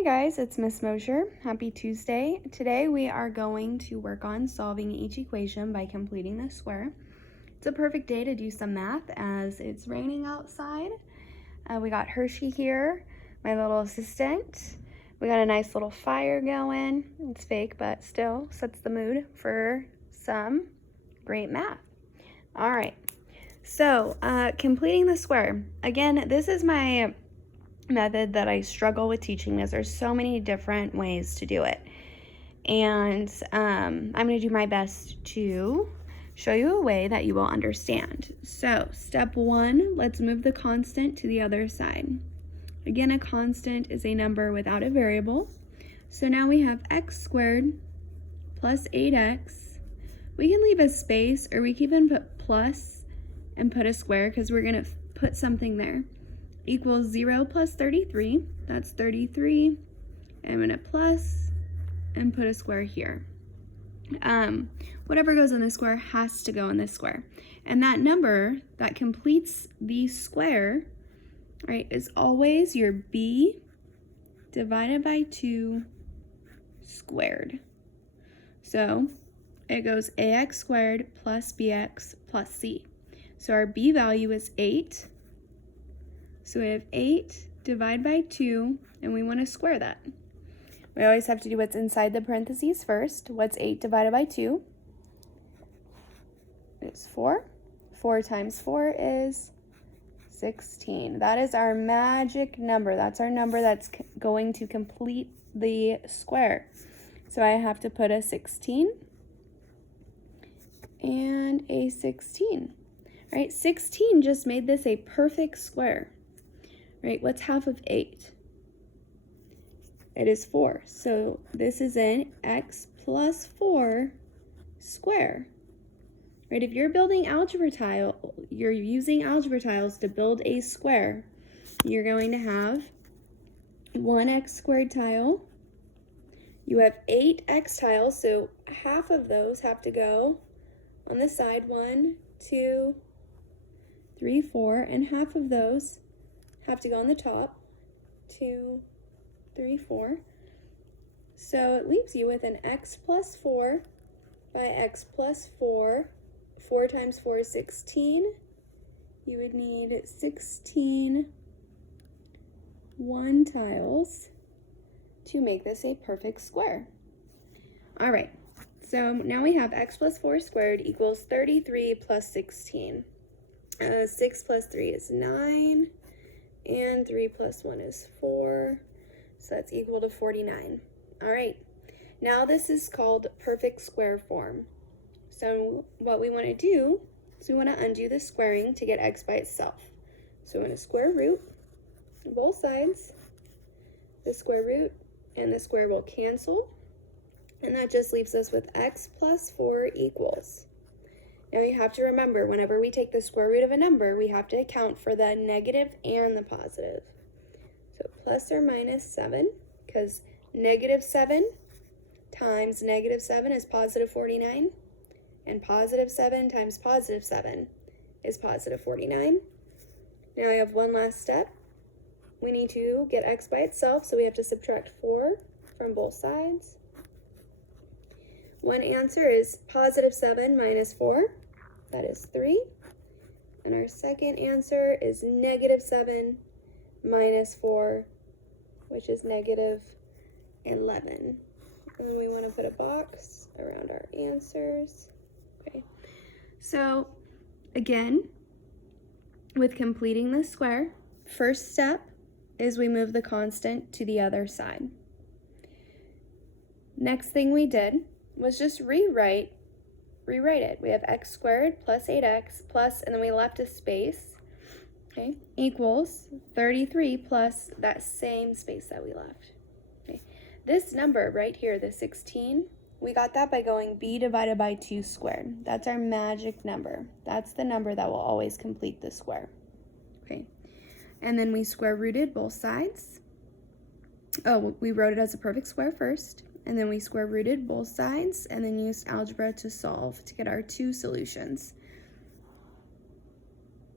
Hi guys, it's Miss Mosher. Happy Tuesday. Today we are going to work on solving each equation by completing the square. It's a perfect day to do some math as it's raining outside. We got Hershey here, my little assistant. We got a nice little fire going. It's fake, but still sets the mood for some great math. All right, so completing the square. Again, this is my method that I struggle with teaching because there's so many different ways to do it. And I'm going to do my best to show you a way that you will understand. So step one, let's move the constant to the other side. Again, a constant is a number without a variable. So now we have x squared plus 8x. We can leave a space or we can even put plus and put a square because we're going to put something there. Equals 0 plus 33, that's 33. I'm going to plus and put a square here. Whatever goes in the square has to go in this square. And that number that completes the square, right, is always your b divided by 2 squared. So it goes ax squared plus bx plus c. So our b value is 8. So we have 8 divided by 2, and we want to square that. We always have to do what's inside the parentheses first. What's 8 divided by 2? It's 4. 4 times 4 is 16. That is our magic number. That's our number that's going to complete the square. So I have to put a 16 and a 16. Right? 16 just made this a perfect square. Right, what's half of 8? It is 4. So this is an x plus 4 square. Right, if you're building algebra tile, you're using algebra tiles to build a square, you're going to have one x squared tile. You have 8 x tiles, so half of those have to go on the side. 1, 2, 3, 4, and half of those have to go on the top. 2, 3, 4. So it leaves you with an x plus 4 by x plus 4. 4 times 4 is 16. You would need 16 1 tiles to make this a perfect square. All right, so now we have x plus 4 squared equals 33 plus 16. 6 plus 3 is 9. And 3 plus 1 is 4, so that's equal to 49. All right, now this is called perfect square form. So what we want to do is we want to undo the squaring to get x by itself. So we want to square root both sides. The square root and the square will cancel, and that just leaves us with x plus 4 equals. Now you have to remember, whenever we take the square root of a number, we have to account for the negative and the positive. So plus or minus 7, because negative 7 times negative 7 is positive 49, and positive 7 times positive 7 is positive 49. Now we have one last step. We need to get x by itself, so we have to subtract 4 from both sides. One answer is positive 7 minus 4. That is 3. And our second answer is negative 7 minus 4, which is negative 11. And we want to put a box around our answers. Okay. So again, with completing the square, first step is we move the constant to the other side. Next thing we did was just rewrite it. We have x squared plus 8x plus, and then we left a space, okay, equals 33 plus that same space that we left. Okay. This number right here, the 16, we got that by going b divided by 2 squared. That's our magic number. That's the number that will always complete the square. Okay. And then we square rooted both sides. Oh, we wrote it as a perfect square first. And then we square rooted both sides and then used algebra to solve to get our two solutions.